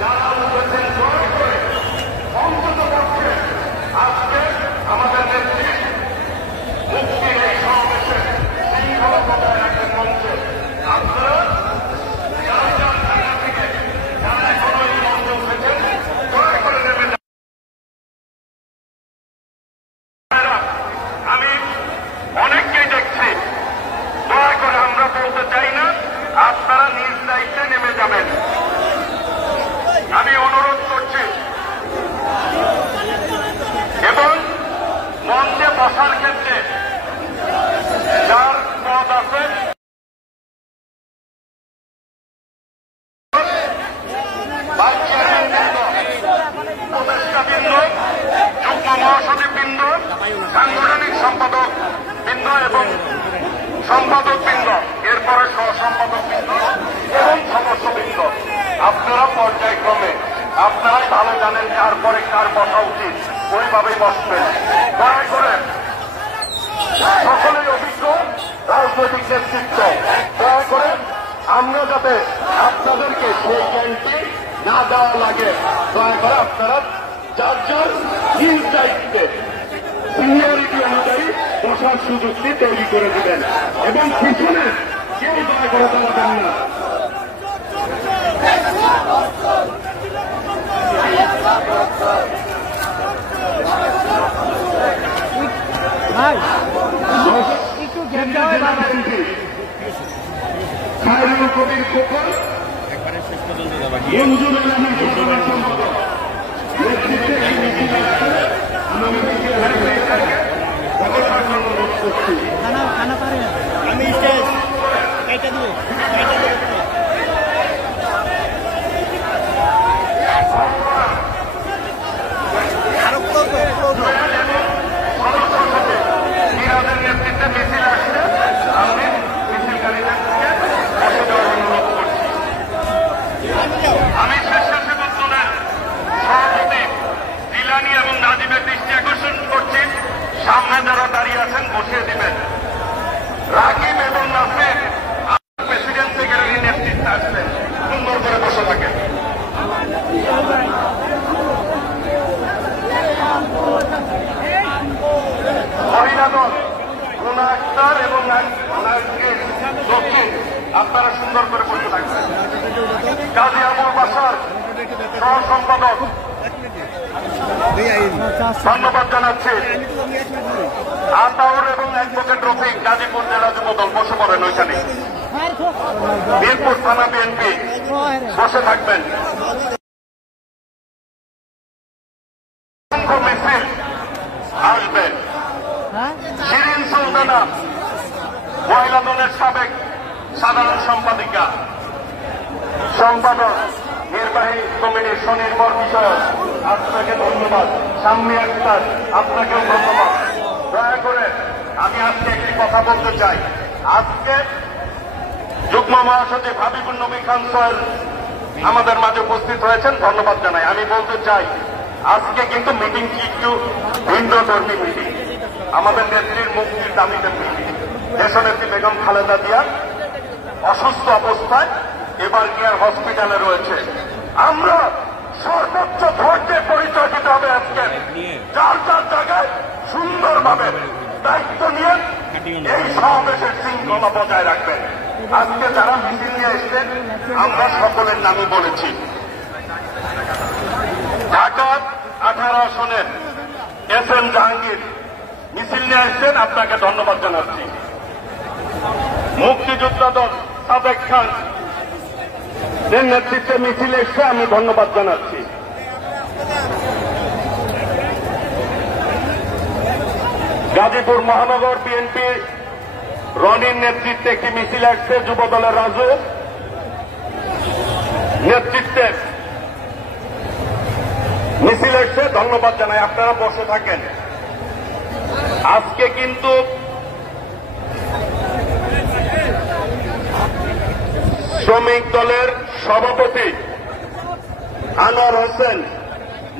যারা উঠেছেন জয় করে অন্তত পক্ষে নেতৃবৃন্দ, যুগ্ম মহাসচিববৃন্দ, সাংগঠনিক সম্পাদক বৃন্দ এবং সম্পাদক বৃন্দ, এরপরে সহ সম্পাদক বৃন্দ এবং সদস্যবৃন্দ, আপনারা পর্যায়ক্রমে আপনারাই ভালো জানেন কার পরে কার বসা উচিত, ওইভাবেই বসবেন। দয়া করে সকলেই অভিজ্ঞ রাজনৈতিক নেতৃত্ব, দয়া করে আমরা যাতে আপনাদেরকে সেই জ্ঞানটি না দেওয়া লাগে, দয়া করে আপনারা যার যার নিজ দায়িত্বে সিনিয়রিটি অনুযায়ী বসার সুযোগটি তৈরি করে দিবেন এবং পিছনে কেউ দয়া করে দাঁড়াবেন না। খায়রুল কবির খোকন, মঞ্জুর আলমের ঘটনার সম্পাদক, নেতৃত্বে এই মিছিল অনুরোধ করছি। আমি নেতৃত্বে মিছিল আসছে, আমি মিছিলকারীদেরকে বসে দেওয়ার অনুরোধ করছি। আমি স্বেচ্ছাসেবক দলের সভাপতি জিলানী এবং নাজিমের দৃষ্টি আকর্ষণ করছি, সামনে যারা দাঁড়িয়ে আছেন বসিয়ে দিবেন। রাকিব এবং নাসির প্রেসিডেন্ট সেক্রেটারি নেতৃত্বে আসছেন, সুন্দর করে বসে থাকেন। মহিলা দল রুনা আক্তার এবং দক্ষিণ, আপনারা সুন্দর করে বসে থাকবেন। কাজী আবুল বাসার সহ সম্পাদক, ধন্যবাদ জানাচ্ছি। আতাউর এবং অ্যাডভোকেট রফিক, গাজীপুর জেলা যুবদল, বসে পড়েন ওইখানে। বীরপুর থানা বিএনপি, বসে থাকবেন। মিছিল আসবে। শিরিন সুলতানা, মহিলা দলের সাবেক সাধারণ সম্পাদিকা, সম্পাদক, নির্বাহী কমিটির স্বনির্ভর বিষয়ক, আপনাকে ধন্যবাদ। শাম্মী আক্তার, আপনাকেও ধন্যবাদ। দয়া করে আমি আজকে একটি কথা বলতে চাই। আজকে যুগ্ম মহাসচিব হাবিবুর নবী খান সোহেল আমাদের মাঝে উপস্থিত হয়েছেন, ধন্যবাদ জানাই। আমি বলতে চাই আজকে কিন্তু মিটিংটি একটু ভিন্নধর্মী মিটিং, আমাদের নেত্রীর মুক্তির দাবিতে মিটিং। দেশনেত্রী বেগম খালেদা জিয়া অসুস্থ অবস্থায় এবার কেয়ার হসপিটালে রয়েছে। আমরা সর্বোচ্চ ধৈর্যের পরিচয় দিতে হবে। আজকে যার যার জায়গায় সুন্দরভাবে দায়িত্ব নিয়ে এই সমাবেশের শৃঙ্খলা বজায় রাখবেন। আজকে যারা মিছিল নিয়ে এসছেন আমরা সকলের নামই বলেছি। ঢাকা 18 আসনের এস.এম. জাহাঙ্গীর মিছিল নিয়ে এসছেন, আপনাকে ধন্যবাদ জানাচ্ছি। মুক্তিযোদ্ধা দল সাদেক খান এর নেতৃত্বে মিছিল এসছে, আমি ধন্যবাদ জানাচ্ছি। গাজীপুর মহানগর বিএনপি রনির নেতৃত্বে একটি মিছিল আসছে, যুব দলের রাজু নেতৃত্বে মিছিল এসছে, ধন্যবাদ জানাই। আপনারা বসে থাকেন। আজকে কিন্তু শ্রমিক দলের সভাপতি আনোয়ার হোসেন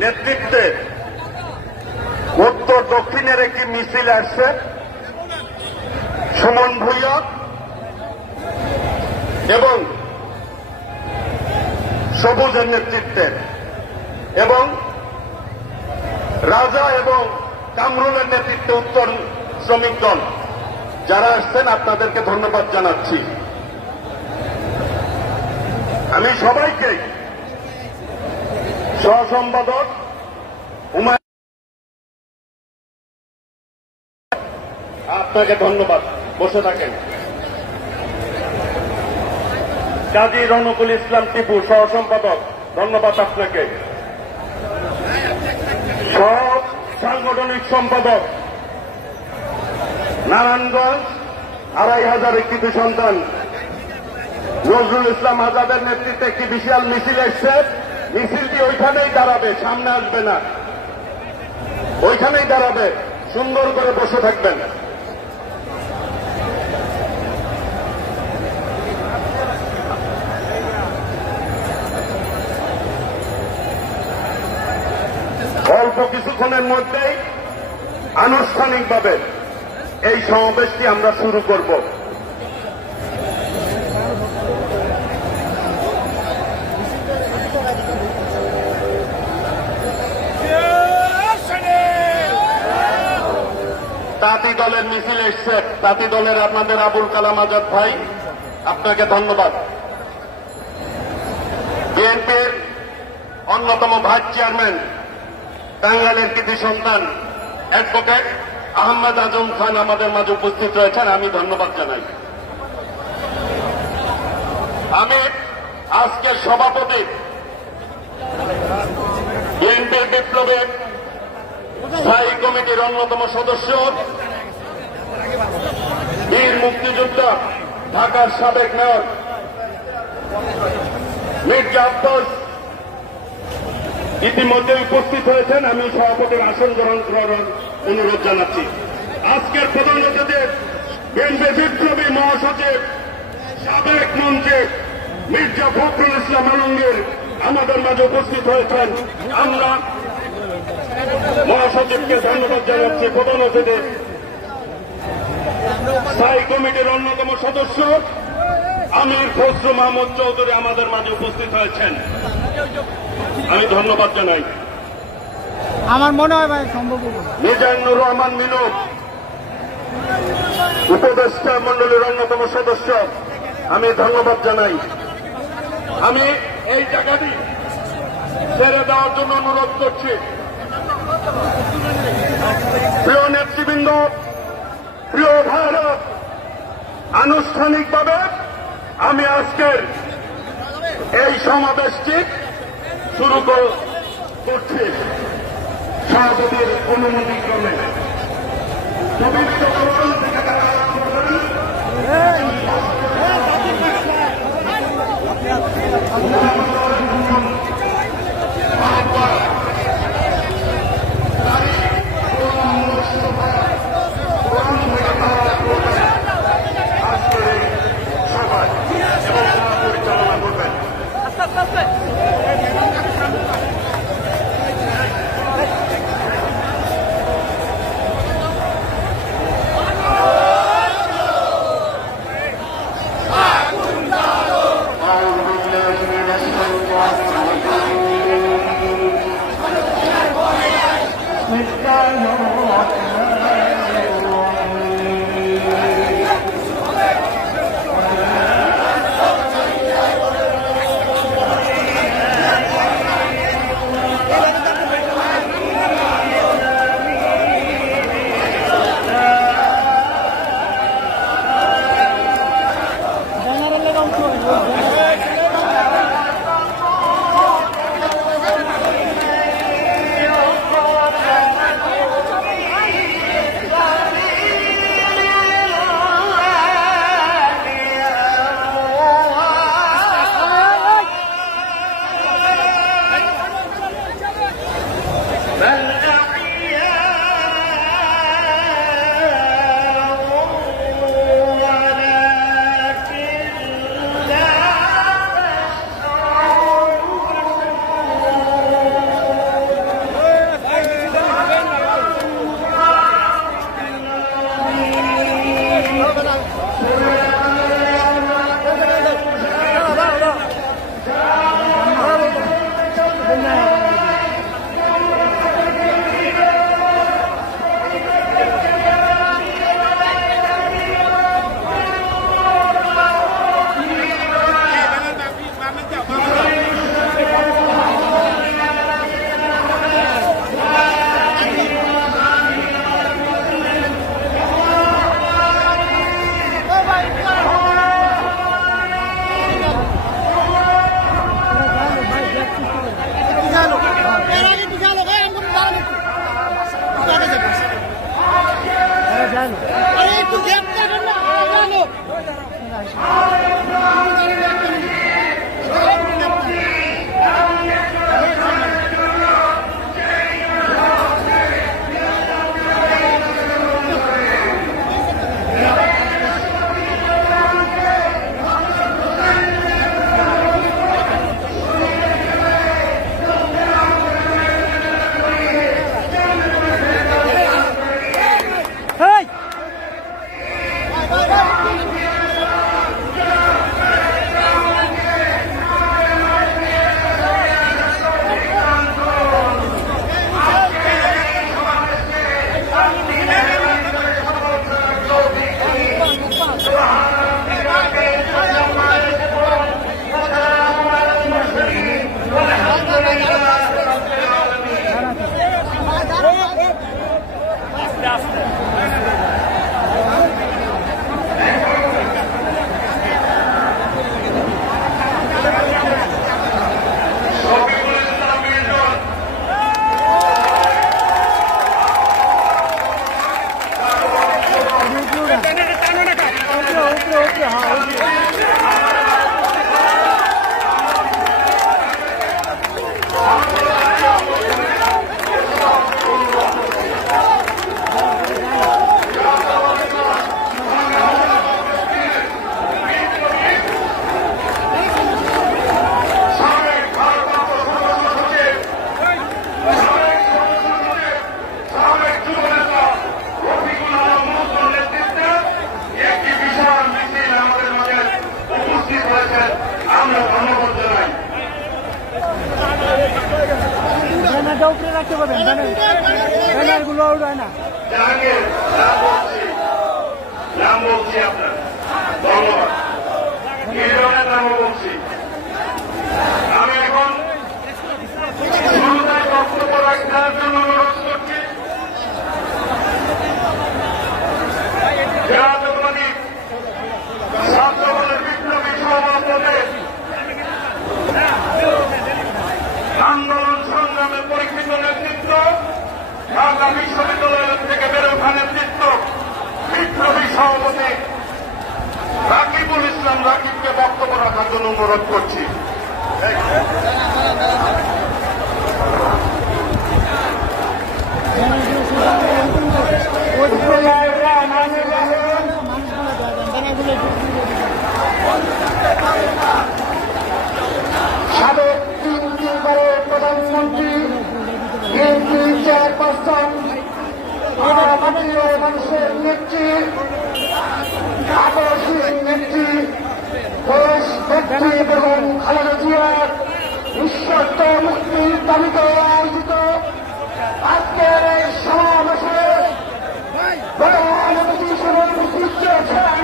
নেতৃত্বে উত্তর দক্ষিণের একটি মিছিল আসছে, সুমন ভূঁইয়া এবং সবুজের নেতৃত্বে, এবং রাজা এবং কামরুলের নেতৃত্বে উত্তর শ্রমিক দল যারা আসছেন আপনাদেরকে ধন্যবাদ জানাচ্ছি। আমি সবাইকে সহসম্পাদক আপনাকে ধন্যবাদ, বসে থাকেন। কাজী রনকুল ইসলাম টিপু সহসম্পাদক, ধন্যবাদ আপনাকে। সব সাংগঠনিক সম্পাদক নারায়ণগঞ্জ 2500 একটি সন্তান নজরুল ইসলাম আজাদের নেতৃত্বে একটি বিশাল মিছিল এসছে। মিছিলটি ওইখানেই দাঁড়াবে, সামনে আসবে না। ওইখানেই দাঁড়াবে, সুন্দর করে বসে থাকবেন। অল্প কিছুক্ষণের মধ্যেই আনুষ্ঠানিকভাবে এই সমাবেশটি আমরা শুরু করব। তাঁতি দলের মিছিল এসছে, তাঁতি দলের আপনাদের আবুল কালাম আজাদ ভাই, আপনাকে ধন্যবাদ। বিএনপির অন্যতম ভাইস চেয়ারম্যান, টাঙ্গাইলের কৃতি সন্তান অ্যাডভোকেট আহমেদ আজম খান আমাদের মাঝে উপস্থিত রয়েছেন, আমি ধন্যবাদ জানাই। আমি আজকের সভাপতি বিএনপির বিপ্লবের স্থায়ী কমিটির অন্যতম সদস্য, বীর মুক্তিযোদ্ধা, ঢাকার সাবেক মেয়র মির্জা আব্বাস ইতিমধ্যে উপস্থিত হয়েছেন। আমি সভাপতির আসন গ্রহণ করার অনুরোধ জানাচ্ছি। আজকের প্রধান অতিথি বিএনপি বিপ্লবী মহাসচিব, সাবেক মন্ত্রী মির্জা ফখরুল ইসলাম আলমগীর আমাদের মাঝে উপস্থিত হয়েছেন। আমরা মহাসচিবকে ধন্যবাদ জানাচ্ছি। প্রধান অতিথি স্থায়ী কমিটির অন্যতম সদস্য আমির খসরু মাহমুদ চৌধুরী আমাদের মাঝে উপস্থিত হয়েছেন, আমি ধন্যবাদ জানাই। আমার মনে হয় ভাই সম্ভব মিজানুর রহমান মিনু উপদেষ্টা মন্ডলীর অন্যতম সদস্য, আমি ধন্যবাদ জানাই। আমি এই জায়গাটি ছেড়ে দেওয়ার জন্য অনুরোধ করছি। প্রিয় নেতৃবৃন্দ, প্রিয় ভারত, আনুষ্ঠানিকভাবে আমি আজকের এই সমাবেশটি শুরু করছি সভাপতির অনুমতি ক্রমে। পবিত্র কোরআন থেকে তারা পরিচালনা করবেন। এটা উপরে রাখতে পারবেন ব্যানারগুলো উড়ায় না। জাহাঙ্গীর নাম বলছি আপনার, ধন্যবাদ। ইউনিয়নের নামও বলছি। আমি এখন শুরুতে বক্তব্য রাখার জন্য অনুরোধ করছি জাতীয়তাবাদী ছাত্র দলের বিপ্লবী সভাপতি আন্দোলন সংগ্রামের পরীক্ষিত নেতৃত্ব, ঢাকা বিশ্ববিদ্যালয়ের থেকে বেড়ে ওঠা নেতৃত্ব, বিপ্লবী সভাপতি রাকিবুল ইসলাম রাকিবকে বক্তব্য রাখার জন্য অনুরোধ করছি। সাবেক তিনবারের প্রধানমন্ত্রী, বিএনপি চেয়ারপারসন, মাননীয় মানুষের নেত্রী, আদর্শী নেত্রী, দেশ নেত্রী বেগম খালেদা জিয়ার নিঃশর্ত মুক্তির দাবিতে আয়োজিত আজকের এই সমাবেশে প্রধান অতিথি হিসেবে উপস্থিত রয়েছেন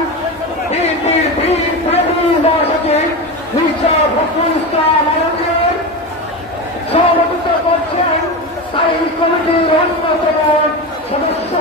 বিএনপির বীর প্রেমী মহাসচিব মির্জা ফখরুল ইসলাম আলমগীর, সভাপতিত্ব করছেন স্থায়ী কমিটির অন্যতম সদস্য